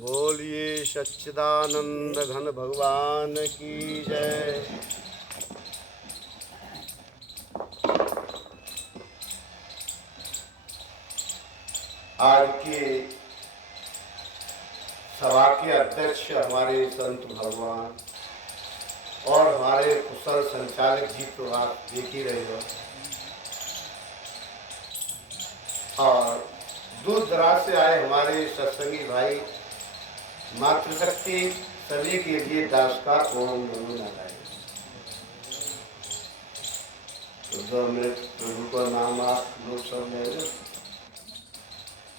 बोलिए सच्चिदानंद घन भगवान की जय। आज के सभा के अध्यक्ष हमारे संत भगवान और हमारे कुशल संचालक जी तो आप देख ही रहे हो, और दूर दराज से आए हमारे सत्संगी भाई, मातृशक्ति सभी के लिए दास का ओम नमो नारायण। तो 2 मिनट प्रभु का नाम आप लोग सब ले लो।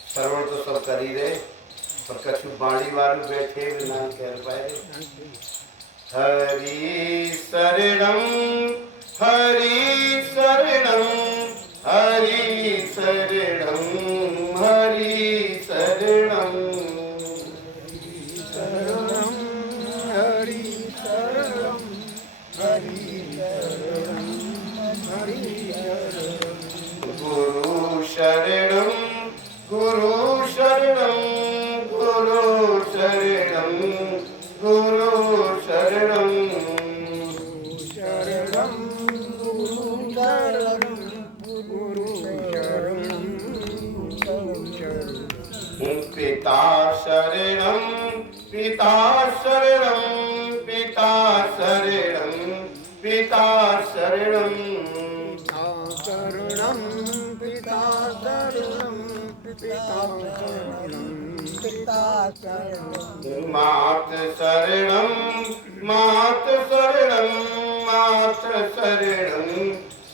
श्रवण तो सब कर ही रहे, पर कछु बाणी वाले बैठे हुए ना कह पाए। हरि शरणम हरि शरणम हरि शरणम हरि शरणम हरि शरणं हरि शरणं हरि शरणं गुरु शरणम गुरु शरणम गुरु शरणम गुरु शरणम शरणं गुरु शरणं गुरु शरणं पिता शरणम पिता शरणम पिता शरणम पिता शरणम शरणं पिता शरणं पिता शरणं पिता शरणं मात शरणम मात शरणम मात शरणम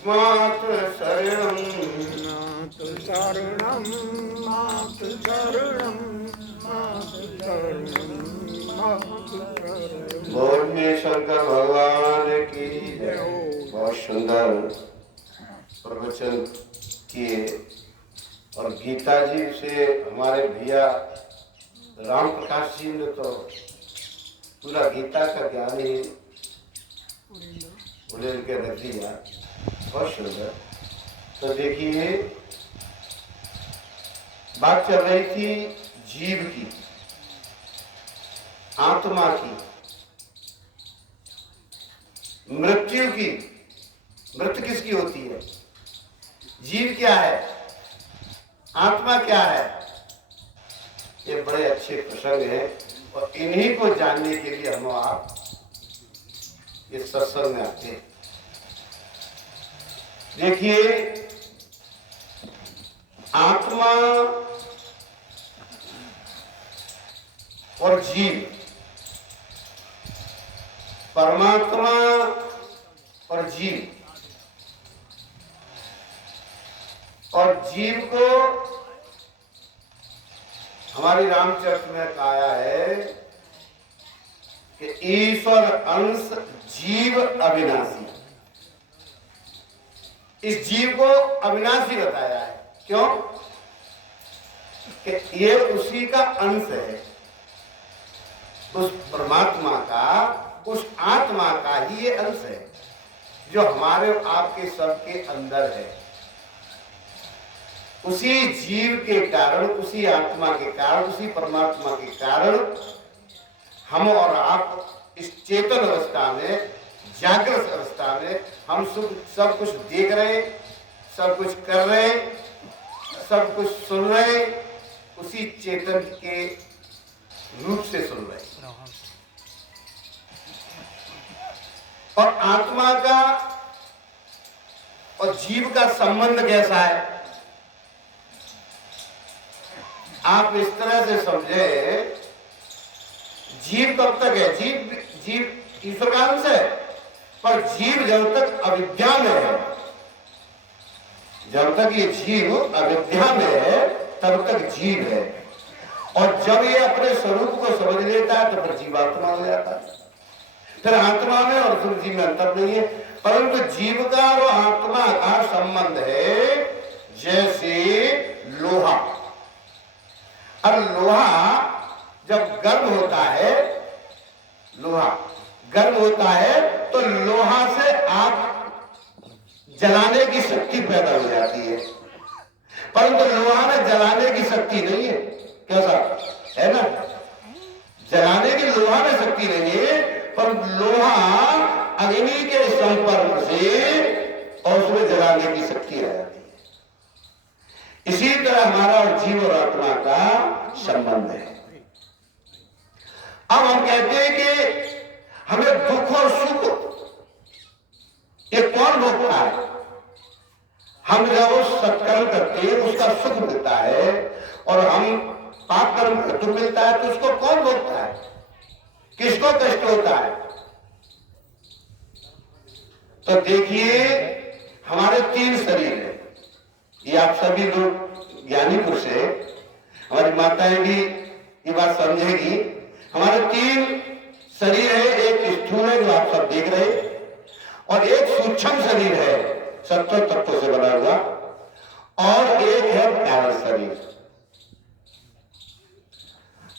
मात शरणम मातु शरणं मातु शरणं मातु शरणं मातु शरणं बोलिए शंकर भगवान की जय। बहुत सुंदर प्रवचन किए, और गीता जी से हमारे भैया राम प्रकाश जी ने तो पूरा गीता का ज्ञान ही उड़ेल के रख दिया। बहुत सुंदर। तो देखिए, बात चल रही थी जीव की, आत्मा की, मृत्यु की। मृत्यु किसकी होती है? जीव क्या है, आत्मा क्या है? ये बड़े अच्छे प्रसंग हैं, और इन्हीं को जानने के लिए हम आप ये सत्संग में आते हैं। देखिए, आत्मा और जीव, परमात्मा और जीव, और जीव को हमारी रामचरित में कहा है कि ईश्वर अंश जीव अविनाशी। इस जीव को अविनाशी बताया है। क्यों? कि ये उसी का अंश है, उस परमात्मा का, उस आत्मा का ही ये अंश है, जो हमारे आपके सबके अंदर है। उसी जीव के कारण, उसी आत्मा के कारण, उसी परमात्मा के कारण हम और आप इस चेतन अवस्था में, जागृत अवस्था में हम सब कुछ देख रहे, सब कुछ कर रहे, सब कुछ सुन रहे, उसी चेतन के रूप से सुन रहे। और आत्मा का और जीव का संबंध कैसा है? आप इस तरह से समझे, जीव कब तक है? जीव ईश्वर का अंश है, पर जीव जब तक अविद्या में है, जब तक ये जीव अविद्या में है, तब तक जीव है। और जब ये अपने स्वरूप को समझ लेता है तो फिर जीवात्मा हो जाता है। फिर आत्मा में और फिर जीव में अंतर नहीं है, परंतु जीव का और आत्मा का संबंध है जैसे लोहा। और लोहा जब गर्म होता है, लोहा गर्म होता है तो लोहा से आग जलाने की शक्ति पैदा हो जाती है, परंतु लोहा में जलाने की शक्ति नहीं है। कैसा है ना? लोहा में शक्ति नहीं है, पर लोहा अग्नि के संपर्क से और उसमें जलाने की शक्ति आ जाती है। इसी तरह हमारा और जीव और आत्मा का संबंध है। अब हम कहते हैं कि हमें दुख और सुख ये कौन भोगता है? हम जब सत्कर्म करते हैं उसका सुख मिलता है, और हम पाप कर्म का दुख मिलता है, तो उसको कौन भोगता है? किसको कष्ट होता है? तो देखिए, हमारे 3 शरीर है। ये आप सभी लोग ज्ञानी पुरुष है, हमारी माताएं भी ये बात समझेगी। हमारे 3 शरीर है। एक स्थूल है जो आप सब देख रहे, और एक सूक्ष्म शरीर है 70 तत्वों से बना हुआ, और एक है कारण शरीर।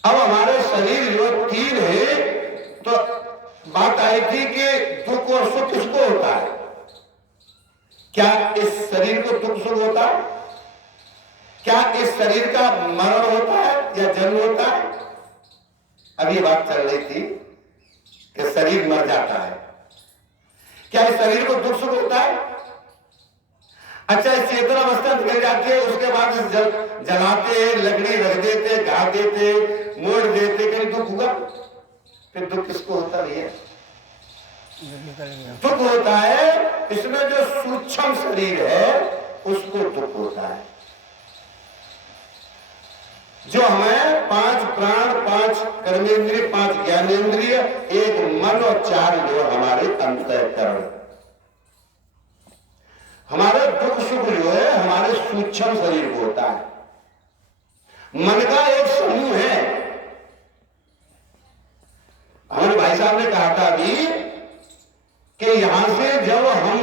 अब हमारे शरीर जो 3 है, तो बात आई थी कि दुख और सुख किसको होता है? क्या इस शरीर को दुख सुख होता है? क्या इस शरीर का मरण होता है या जन्म होता है? अब ये बात चल रही थी कि शरीर मर जाता है। क्या इस शरीर को दुख सुख होता है? अच्छा, इस चेतन अवस्था निकल जाती है, उसके बाद जलाते, लकड़ी रख देते, घा देते, मोड़ देते, कहीं दुख हुआ? फिर दुख किसको होता नहीं है? दुख होता है इसमें जो सूक्ष्म शरीर है उसको दुख होता है। जो हमें 5 प्राण, 5 कर्मेंद्रिय, 5 ज्ञानेंद्रिय, 1 मन और 4 जो हमारे अंतःकरण, हमारे दुख सुख जो है हमारे सूक्ष्म शरीर को होता है। मन का एक समूह है। हमारे भाई साहब ने कहा था अभी कि यहां से जब हम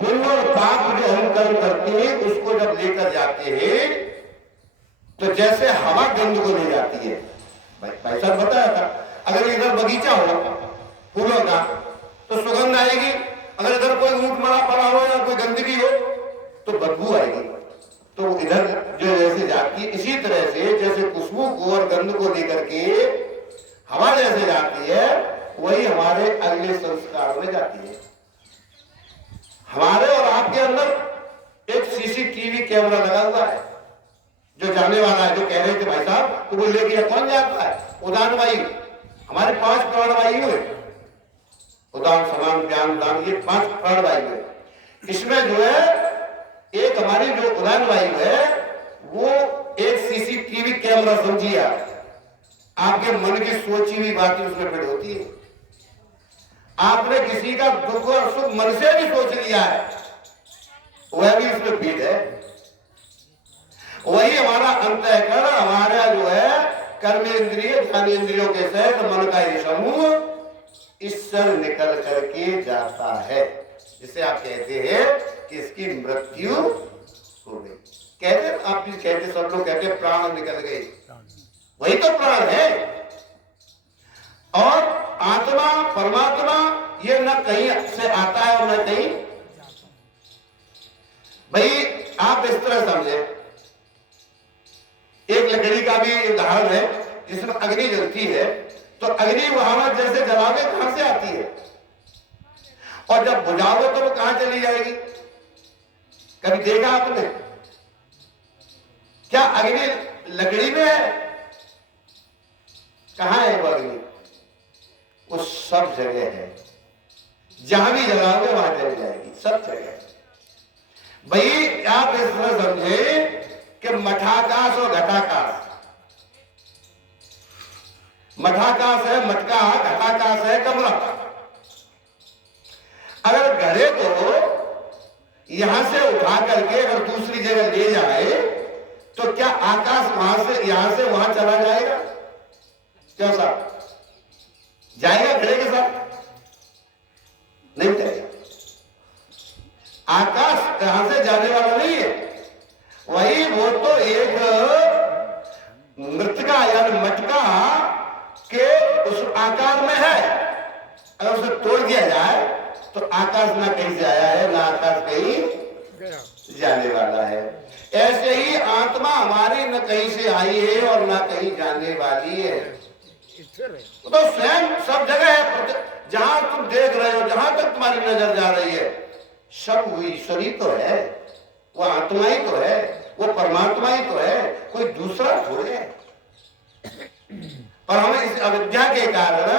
पुण्य और पाप जो हम कर्म करते हैं उसको जब लेकर जाते हैं, तो जैसे हवा गंध को ले जाती है। भाई साहब बताया था, अगर इधर बगीचा हो फूलों का तो सुगंध आएगी, अगर इधर कोई ऊंट मरा पड़ा हो या कोई गंदगी हो तो बदबू आएगी। तो इधर जो जैसे जाती है, इसी तरह से जैसे खुशबू को और गंध को लेकर के हवा जैसे जाती है, वही हमारे अगले संस्कार में जाती है। हमारे और आपके अंदर एक सीसीटीवी कैमरा लगा हुआ है जो जाने वाला है। जो कह रहे थे भाई साहब, तो वो लेके कौन जाता है? उदान वायु। हमारे 5 प्राणवायु है, उदान, समान, ज्ञान, दान, ये 5 प्राणवायु है। इसमें जो है एक हमारी जो उदान वायु है वो एक सीसीटीवी कैमरा समझिए आप। आपके मन की सोची हुई बातें उसमें फिट होती है। आपने किसी का दुख और सुख मन से भी सोच लिया है, वह भी उसमें फीड है। वही हमारा अंतःकरण, हमारा जो है कर्मेंद्रिय, ज्ञानेंद्रियों के सहित मन का ये समूह ईश्वर निकल करके जाता है, जिसे आप कहते हैं कि इसकी मृत्यु हो गई। कहते आप भी कहते, सब लोग कहते प्राण निकल गए, वही तो प्राण है। और आत्मा, परमात्मा, ये न कहीं से आता है और न कहीं। भाई आप इस तरह समझे, एक लकड़ी का भी उदाहरण है जिसमें अग्नि जलती है, तो अग्नि वहां जैसे जलावे कहां से आती है, और जब बुझाओगे तो वो कहां चली जाएगी? कभी देखा आपने? क्या अग्नि लकड़ी में है? कहां है वो अग्नि? वो सब जगह है, जहां भी जलाओगे वहां चली जाएगी, सब जगह। भाई आप इस तरह समझे कि मठाकाश और घटाकाश। मठाकाश है मटका, घटाकाश है कमरा। अगर घड़े को यहां से उठा करके अगर दूसरी जगह ले जाए तो क्या आकाश वहां से, यहां से वहां चला जाएगा? क्या साहब जाएगा घड़े के साथ? नहीं जाएगा। आकाश कहां से जाने वाला नहीं है, वही वो तो एक मृतिका यानी मटका के उस आकार में है। अगर उसे तोड़ दिया जाए तो आकाश ना कहीं से आया है, ना आकाश कहीं जाने वाला है। ऐसे ही आत्मा हमारी न कहीं से आई है और ना कहीं जाने वाली है। स्थिर है। तो स्वयं सब जगह है, जहां तुम देख रहे हो, जहां तक तुम्हारी नजर जा रही है, सब वो ईश्वर ही तो है, वो आत्मा ही तो है, वो परमात्मा ही तो है, कोई दूसरा थोड़े है। पर हमें इस अविद्या के कारण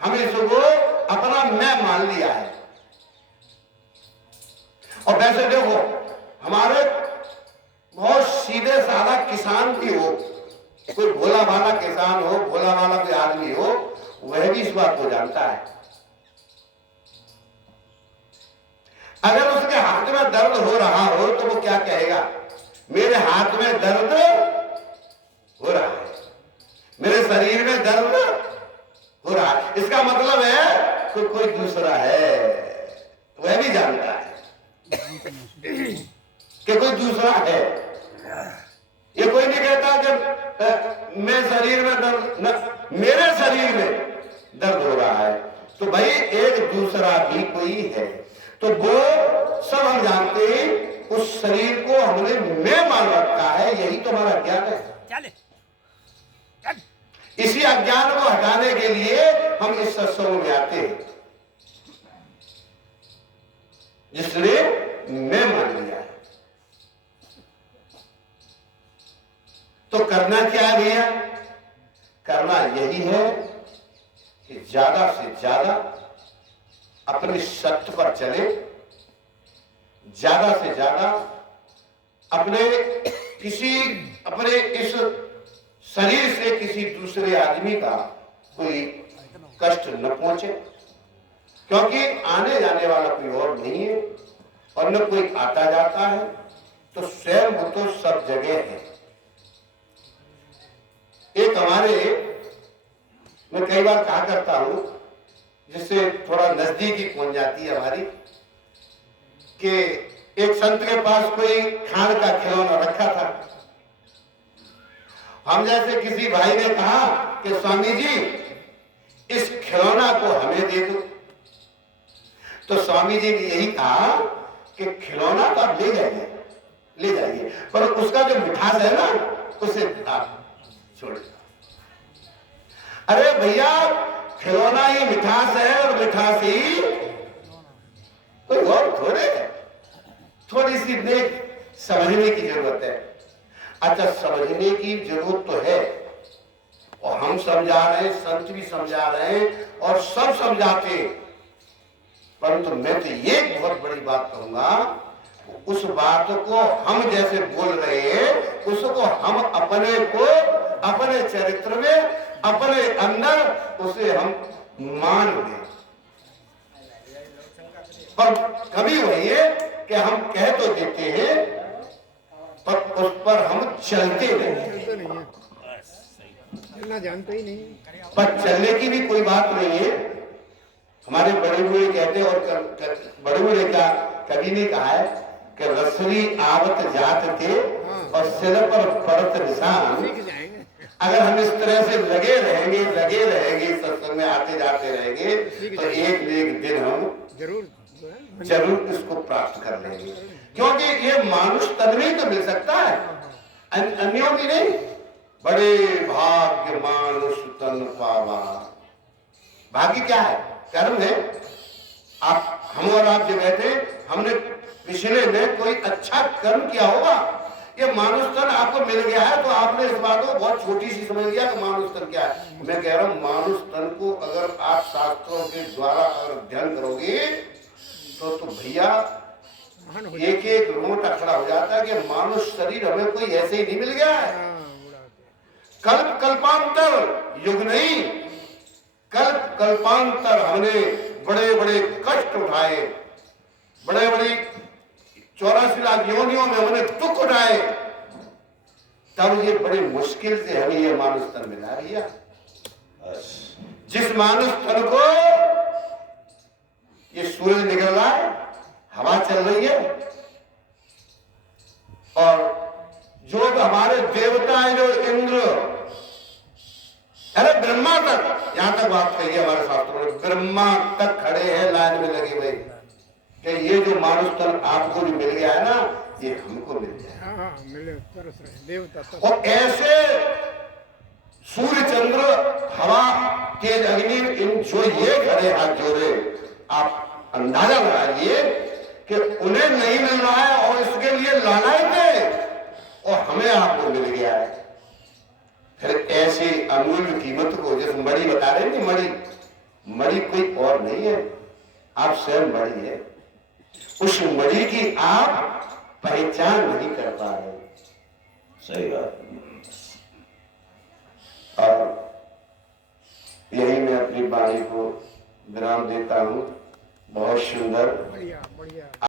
हमें इसको अपना मैं मान लिया है। और वैसे देखो, हमारे बहुत सीधे साधा किसान भी हो, कोई भोला भाला किसान हो, भोला भाला कोई आदमी हो, वह भी इस बात को जानता है। अगर उसके हाथ में दर्द हो रहा हो तो वो क्या कहेगा? मेरे हाथ में दर्द हो रहा है, मेरे शरीर में दर्द हो रहा है। इसका मतलब है कि कोई दूसरा है, वह भी जानता है कि कोई दूसरा है। ये कोई नहीं कहता कि मैं शरीर में दर्द, मेरे शरीर में दर्द हो रहा है, तो भाई एक दूसरा भी कोई है। तो वो सब हम जानते हैं, उस शरीर को हमने मैं मान रखा है, यही तो हमारा ज्ञान है। इसी अज्ञान को हटाने के लिए हम इस सत्संग में आते हैं, जिसने मैं मान लिया है। तो करना क्या है भैया? करना यही है कि ज्यादा से ज्यादा अपने सत्य पर चले, ज्यादा से ज्यादा अपने इस शरीर से किसी दूसरे आदमी का कोई कष्ट न पहुंचे, क्योंकि आने जाने वाला कोई और नहीं है और न कोई आता जाता है, तो स्वयं वो तो सब जगह है। एक हमारे, मैं कई बार कहा करता हूं, जिससे थोड़ा नजदीकी पहुंच जाती है हमारी, कि एक संत के पास कोई खान का खिलौना रखा था। हम जैसे किसी भाई ने कहा कि स्वामी जी इस खिलौना को हमें दे दो, तो स्वामी जी ने यही कहा कि खिलौना तो आप ले जाइए, पर उसका जो मिठास है ना, उसे आप छोड़ दो। अरे भैया, खिलौना ही मिठास है और मिठास ही कोई और थोड़े है। थोड़ी सी देख समझने की जरूरत है। अच्छा, समझने की जरूरत तो है, और हम समझा रहे हैं, संत भी समझा रहे हैं और सब समझाते हैं, परंतु मैं तो ये बहुत बड़ी बात कहूंगा, उस बात को हम जैसे बोल रहे हैं, उसको हम अपने चरित्र में, अपने अंदर उसे हम मान लें। पर कभी वही है कि हम कह तो देते हैं, पर उस पर हम चलते नहीं, चलना जानते ही नहीं। पर चलने की भी कोई बात नहीं है। हमारे बड़े बूढ़े कहते हैं, और बड़े बूढ़े का कभी नहीं कहा है कि रसरी आवत जात थे और सिर पर पड़त निशान। अगर हम इस तरह से लगे रहेंगे सत्संग में आते जाते रहेंगे, तो एक न एक दिन हम जरूर इसको प्राप्त कर लेंगे, क्योंकि ये मानुष तन में तो मिल सकता है, अन्यों की नहीं। बड़े भाग्य मानुष तन पावा। भाग्य क्या है? कर्म है। आप, हम और आप जो बैठे, हमने पिछले में कोई अच्छा कर्म किया होगा, ये मानुष तन आपको मिल गया है, तो आपने इस बात को बहुत छोटी सी समझ लिया कि मानुष तन क्या है। मैं कह रहा हूं, मानुष तन को अगर आप शास्त्रों के द्वारा अगर अध्ययन करोगे, तो भैया एक एक रोंगटा खड़ा हो जाता है कि मानुष शरीर हमें कोई ऐसे ही नहीं मिल गया है। कल्प कल्पांतर युग नहीं, कल्प कल्पांतर हमने बड़े बड़े कष्ट उठाए, बड़े बड़ी 84 लाख योनियों में हमने दुख उठाए, तब ये बड़ी मुश्किल से हमें ये मानुष तन मिला भैया। जिस मानुष तन को ये सूरज निकल रहा है, हवा चल रही है, और जो हमारे देवता है, जो इंद्र, अरे ब्रह्मा तक, यहां तक बात कही है हमारे शास्त्रों में, ब्रह्मा तक खड़े हैं लाइन में लगे हुए कि ये जो मानुष तन आपको भी मिल गया है ना, ये हमको मिल जाए। मिले तरस रहे देवता। और ऐसे सूर्य चंद्र हवा तेज अग्नि इन जो ये खड़े हाथ जोड़े, आप अंदाजा लगाइए कि उन्हें नहीं मिल रहा है और इसके लिए लड़ाई थे और हमें आपको मिल गया है। फिर ऐसी अमूल्य कीमत को, जैसे मणि बता रहे हैं, मणि मणि कोई और नहीं है, आप स्वयं मणि है। उस मणि की आप पहचान नहीं कर पा रहे। सही बात। और यही मैं अपनी वाणी को विराम देता हूं। बहुत सुंदर। बढ़िया बढ़िया।